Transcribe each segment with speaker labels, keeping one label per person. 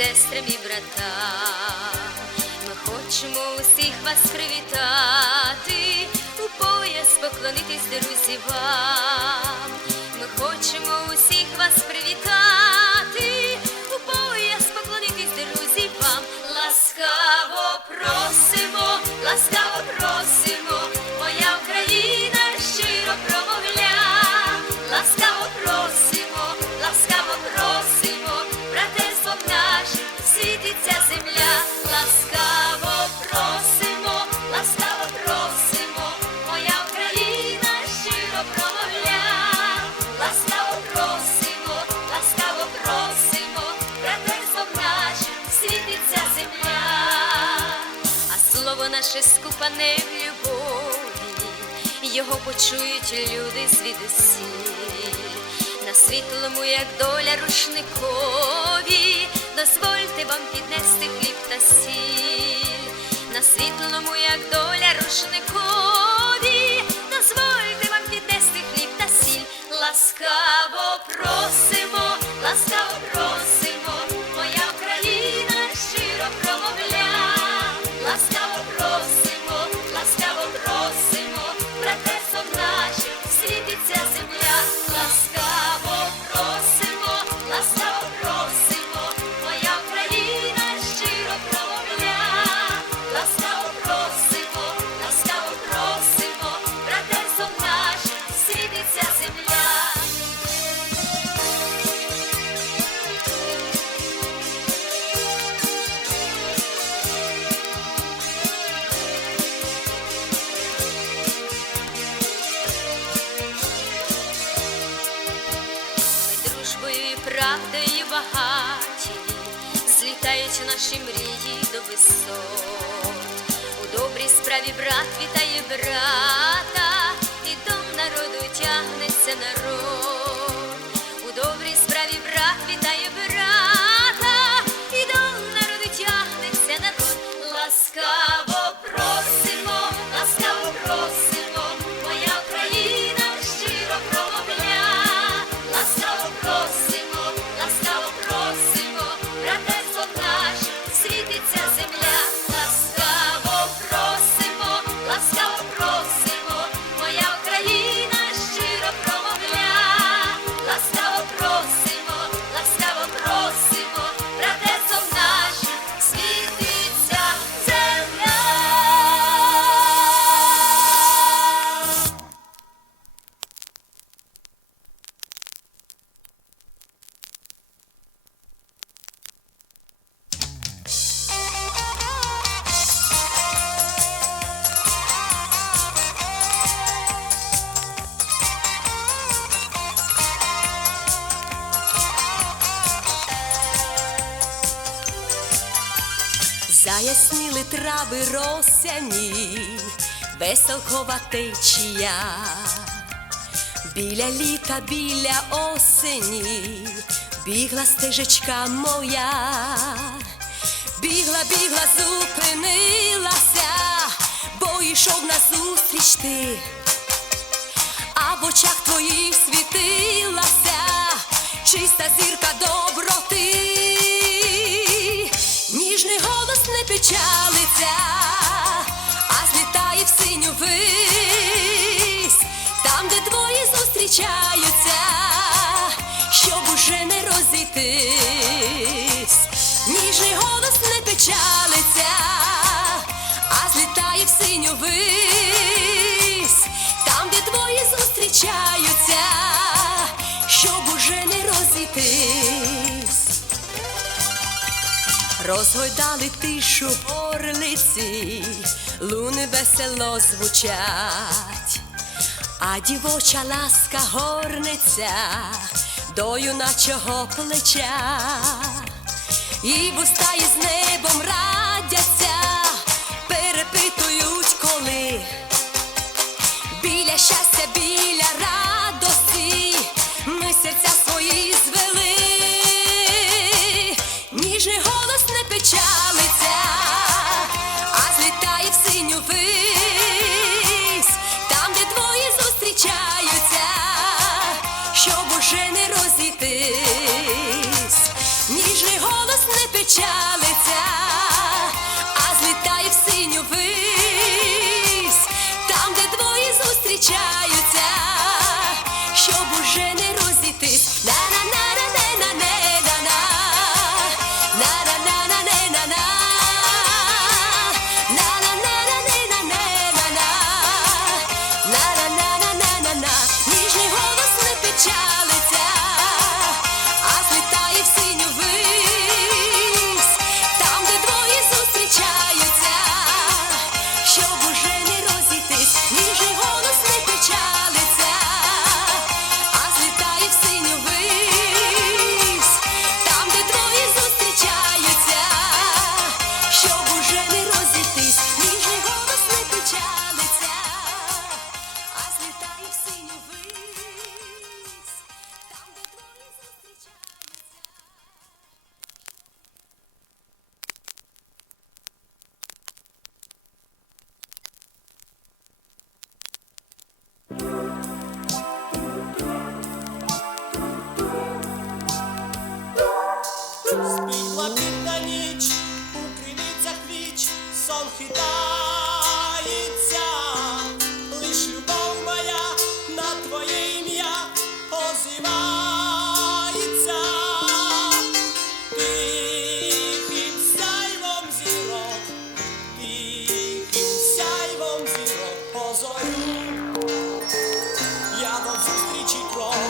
Speaker 1: сестрам і братам. Ми хочемо усіх вас привітати, у пояс поклонитись, друзі, вам. Ми хочемо усіх вас привітати, скупане в любові, його почують люди звідусіль. На світлому, як доля рушникові, дозвольте вам піднести хліб та сіль. На світлому, як доля рушникові, дозвольте вам піднести хліб та сіль. Ласкаво просимо, народ.
Speaker 2: Веселкова течія, біля літа, біля осені, бігла стежечка моя, бігла, бігла, зупинилася, бо йшов назустріч ти, а в очах твоїх світилася чиста зірка доброти. Ніжний голос не печалиться, вись, там, де двоє зустрічаються, щоб уже не розійтись. Ніжний голос не печалиться, а злітає в синю вись, там, де двоє зустрічаються, щоб уже не розійтись. Розгойдали тишу орлиці, луни весело звучать, а дівоча ласка горниця до юначого плеча, і вуста із небом радяться, перепитують коли. Біля щастя,
Speaker 3: she draws.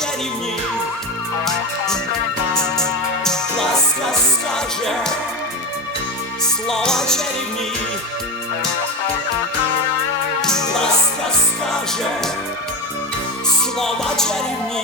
Speaker 3: Чарівні. Ласка скаже слова чарівні, ласка скаже слова чарівні.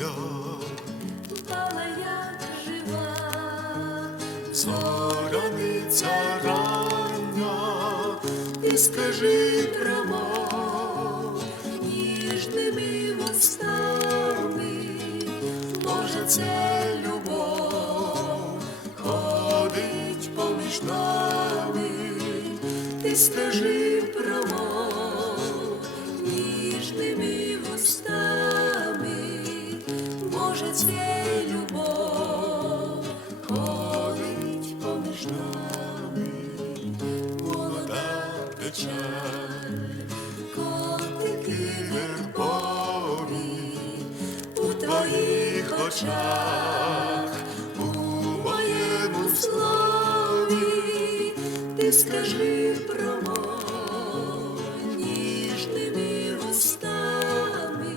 Speaker 4: мовчання,
Speaker 5: Впала як жива,
Speaker 4: зоряниця рання, і скажи
Speaker 5: промов ніжними вустами, може це любов ходить поміж нами, ти скажи
Speaker 4: Печаль,
Speaker 5: котики
Speaker 4: вербові
Speaker 5: у твоїх очах, у моєму слові, ти скажи промов ніжними вустами,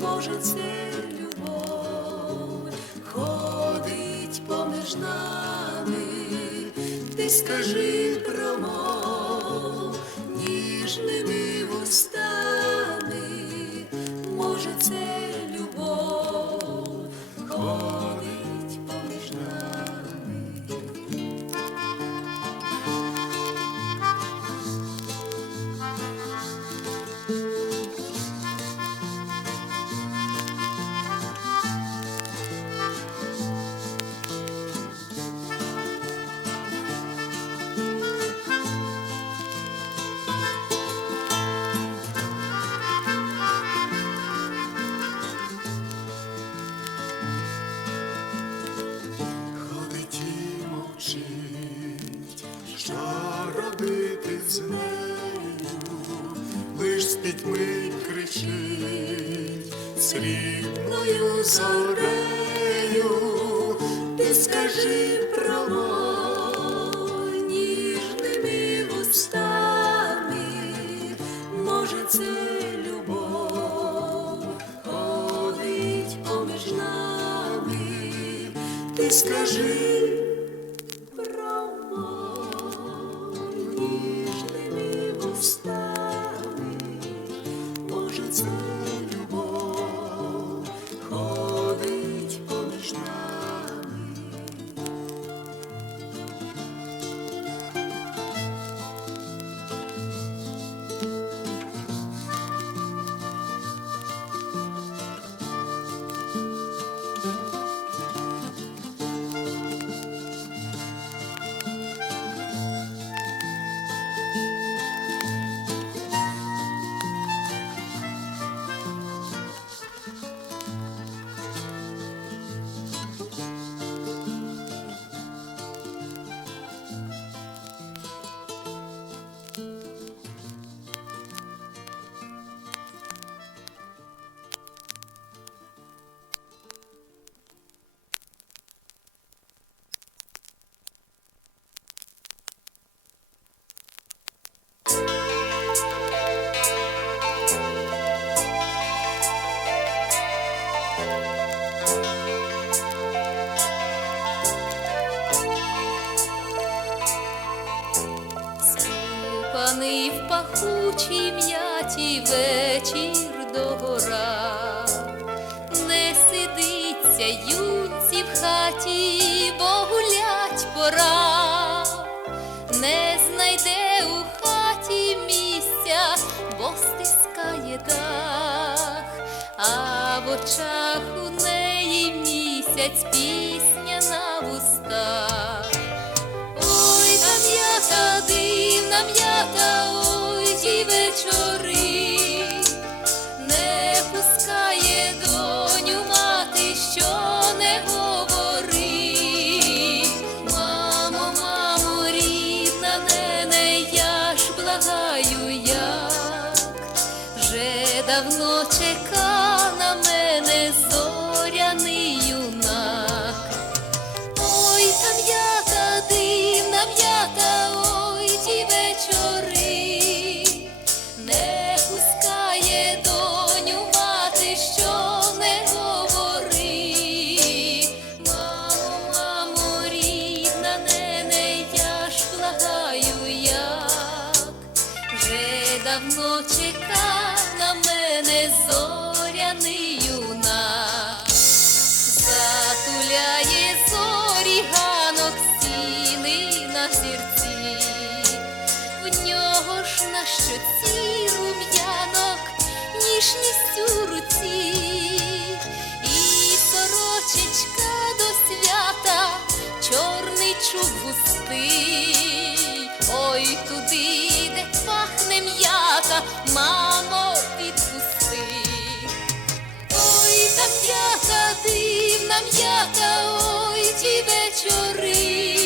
Speaker 5: може це любов ходить поміж нами, ти скажи
Speaker 4: пітьми кричить, срібною зорею,
Speaker 5: Ти скажи про промов місяць пісня на вустах. Ой, та м'ята, дивна м'ята, ой, ті вечори, не пускає доню мати, що не говори. Мамо, мамо, рідна нене, я ж благаю як, вже давно чека щоці рум'янок, ніжність руці, і сорочечка до свята, чорний чуб густий, ой туди, де пахне м'ята, мамо, відпусти. Ой, та м'ята, дивна м'ята, ой, ті вечори,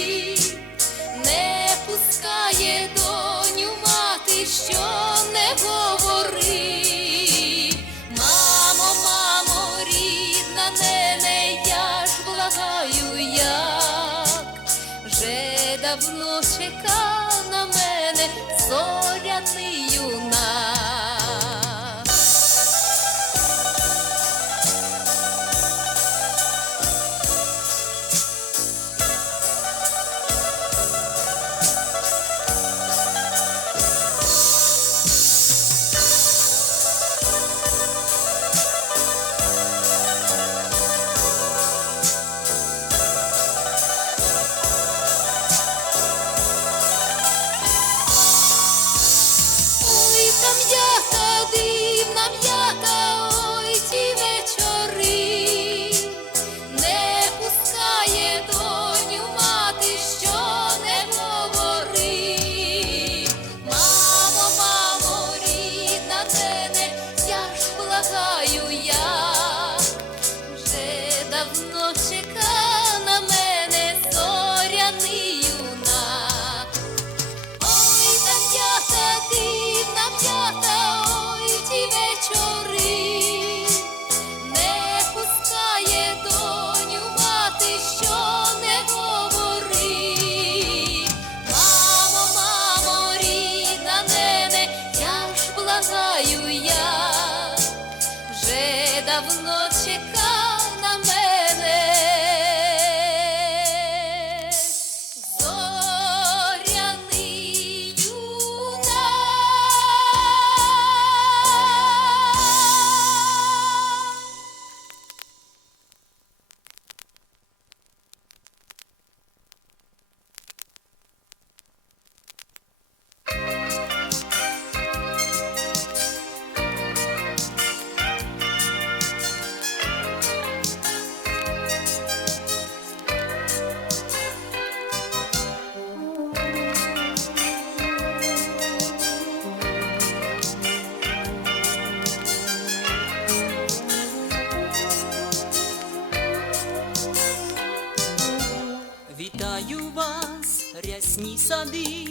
Speaker 1: сади,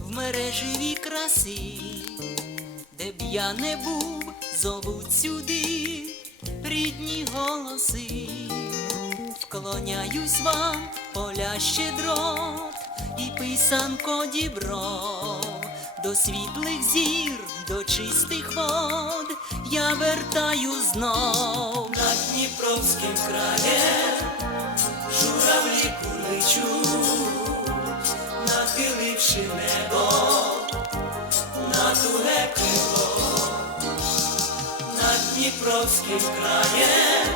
Speaker 1: в мережевій краси, де б я не був, зовуть сюди рідні голоси, вклоняюсь вам, поля щедрот і писанко дібро, до світлих зір, до чистих вод я вертаю знов.
Speaker 3: Над Дніпровським краєм журавлі куличу, нахиливши небо,
Speaker 1: на над Дніпровським краєм,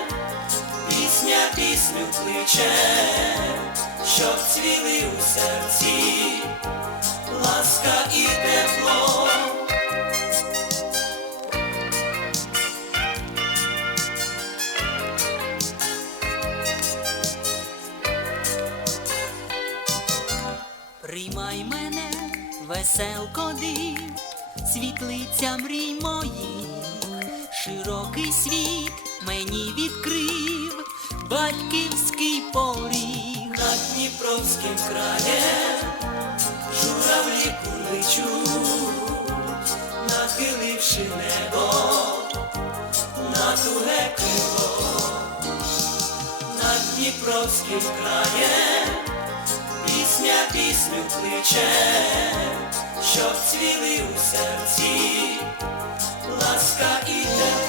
Speaker 1: пісня пісню кличе, щоб цвіли у серці, ласка і тепло.
Speaker 6: Веселко див, світлиця мрій моїх, широкий світ мені відкрив, батьківський поріг.
Speaker 1: над Дніпровським краєм журавлі куличуть, нахиливши небо на туге крило, над Дніпровським краєм пісня пісню кличе, щоб цвіли у серці, ласка і тепло.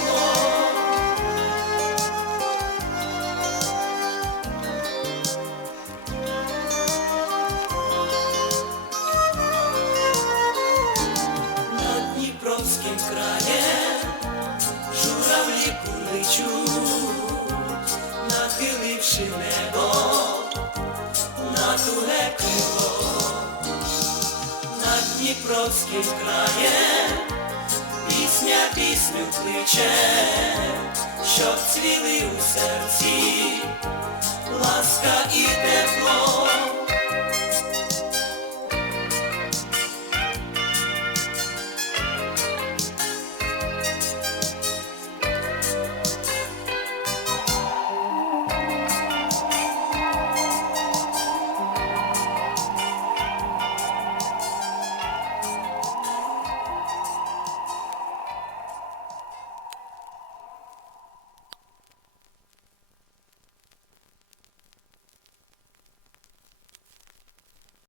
Speaker 1: Дніпровським краєм пісня пісню кличе, щоб цвіли у серці, ласка і тепло.